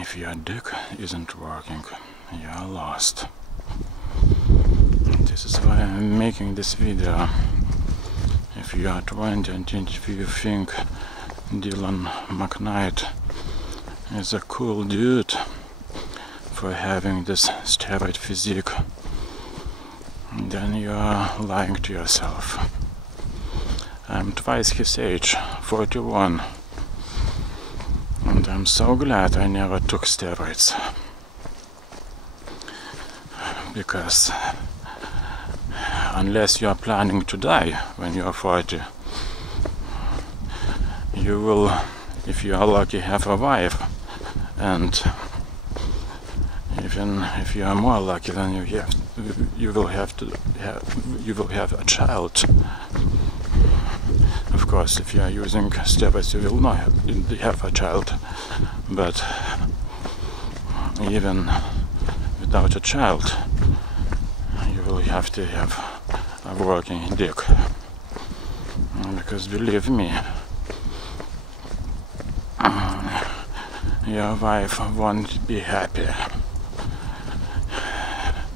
If your dick isn't working, you're lost. This is why I'm making this video. If you are 20 and if you think Dylan McKnight is a cool dude for having this steroid physique, then you are lying to yourself. I'm twice his age, 41, and I'm so glad I never took steroids, because unless you are planning to die when you are 40, you will, if you are lucky, have a wife, and even if you are more lucky, then you will have a child. Of course, if you are using steroids, you will not have a child. But even without a child, you will have to have a working dick. Because believe me, your wife won't be happy,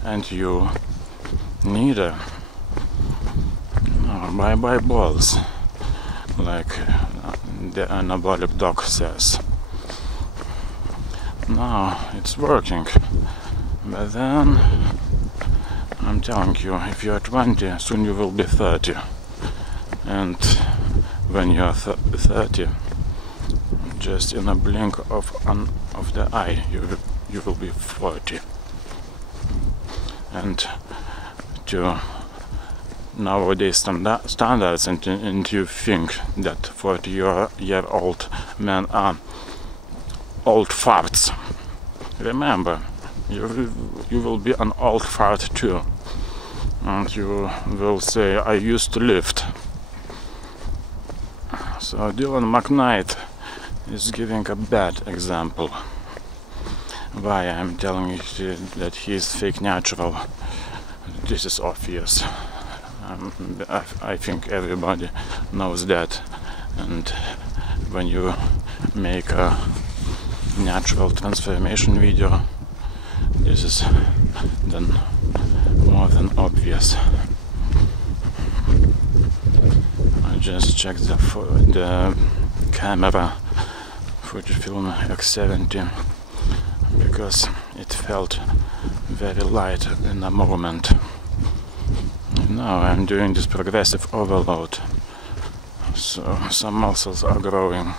and you neither. Bye bye balls, like the anabolic doc says. Now it's working, but then I'm telling you, if you're 20, soon you will be 30, and when you're 30, just in a blink of the eye, you will be 40. And to nowadays standards, and you think that 40-year-old men are old farts. Remember, you will be an old fart too, and you will say, I used to lift. So Dylan McKnight is giving a bad example. Why I'm telling you that he is fake natural? This is obvious. I think everybody knows that, and when you make a natural transformation video, this is then more than obvious. I just checked the camera Fujifilm X70 because it felt very light in a moment. Now I'm doing this progressive overload, so some muscles are growing.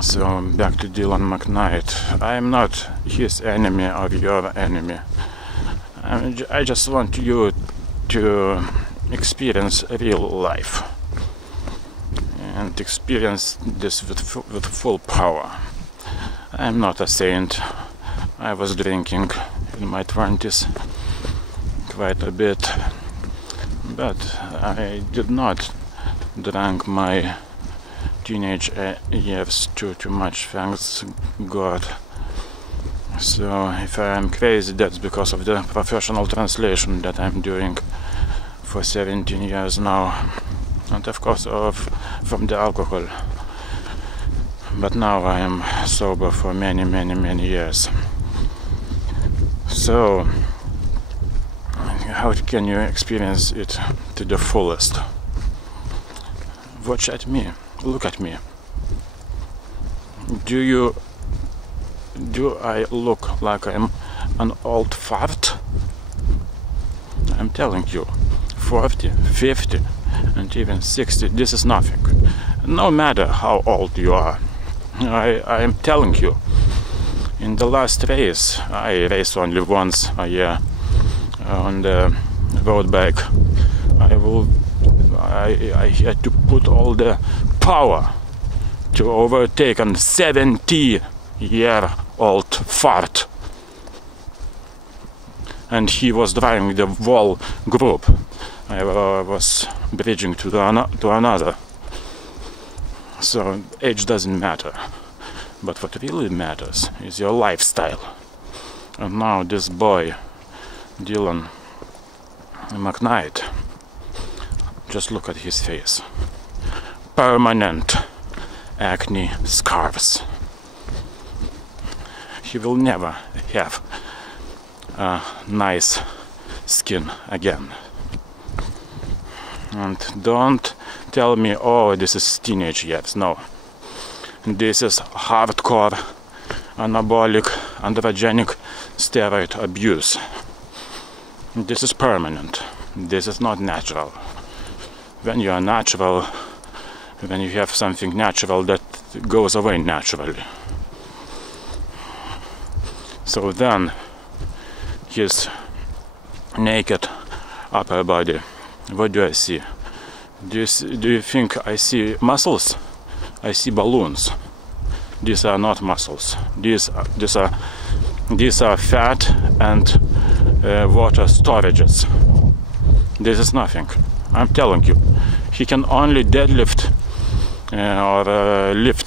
So back to Dylan McKnight. I'm not his enemy or your enemy. I just want you to experience real life and experience this with full power. I'm not a saint. I was drinking in my 20s quite a bit, but I did not drink my teenage years too much, thanks God. So if I am crazy, that's because of the professional translation that I'm doing for 17 years now, and of course from the alcohol. But now I am sober for many years. So how can you experience it to the fullest? Watch at me, look at me. Do I look like I'm an old fart? I'm telling you, 40, 50 and even 60, this is nothing. No matter how old you are. I am telling you, in the last race, I race only once a year on the road bike. I had to put all the power to overtake a 70-year-old fart, and he was driving the whole group. I was bridging to another. So age doesn't matter, but what really matters is your lifestyle. And now this boy, Dylan McKnight, just look at his face. Permanent acne scars. He will never have a nice skin again. And don't tell me, oh, this is teenage years. No. This is hardcore anabolic androgenic steroid abuse. This is permanent. This is not natural. When you are natural, when you have something natural, that goes away naturally. So then his naked upper body, what do I see? Do you think I see muscles? I see balloons. These are not muscles. These are fat and water storages. This is nothing. I'm telling you. He can only deadlift or lift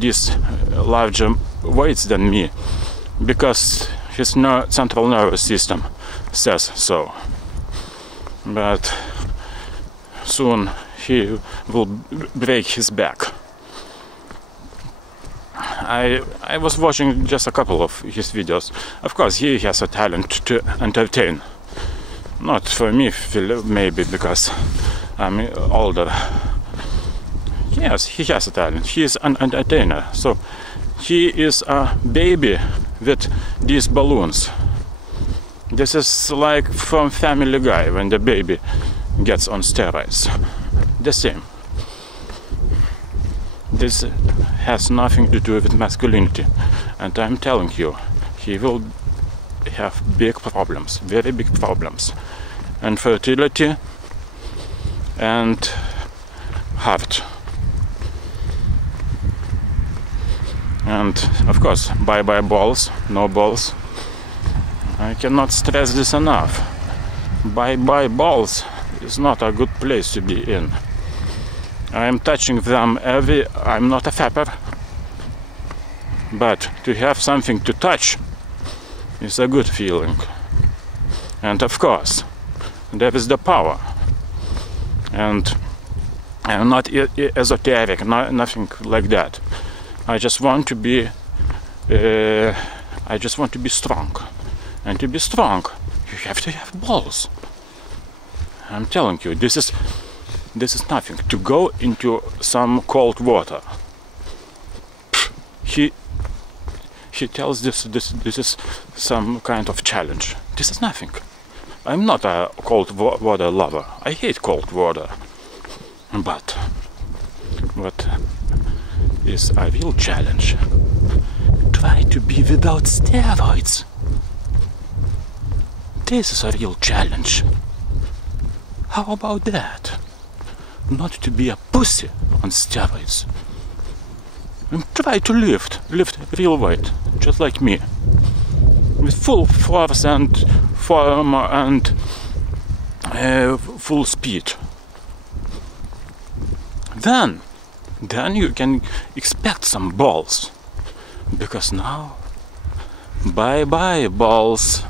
these larger weights than me because his central nervous system says so. But soon he will break his back. I was watching just a couple of his videos. Of course, he has a talent to entertain. Not for me, maybe, because I'm older. Yes, he has a talent. He is an entertainer. So he is a baby with these balloons. This is like from Family Guy when the baby gets on steroids. The same. This has nothing to do with masculinity, and I'm telling you, he will have big problems, very big problems, and fertility and heart. And of course, bye-bye balls, no balls. I cannot stress this enough. Bye-bye balls is not a good place to be in. I am touching them I'm not a fapper, but to have something to touch is a good feeling. And of course, there is the power. And I'm not esoteric, nothing like that. I just want to be strong. And to be strong, you have to have balls. I'm telling you, this is nothing. To go into some cold water. He tells this is some kind of challenge. This is nothing. I'm not a cold water lover. I hate cold water. But what is a real challenge? Try to be without steroids. This is a real challenge. How about that? Not to be a pussy on steroids. And try to lift real weight, just like me, with full force and form and full speed. Then you can expect some balls, because now, bye-bye balls.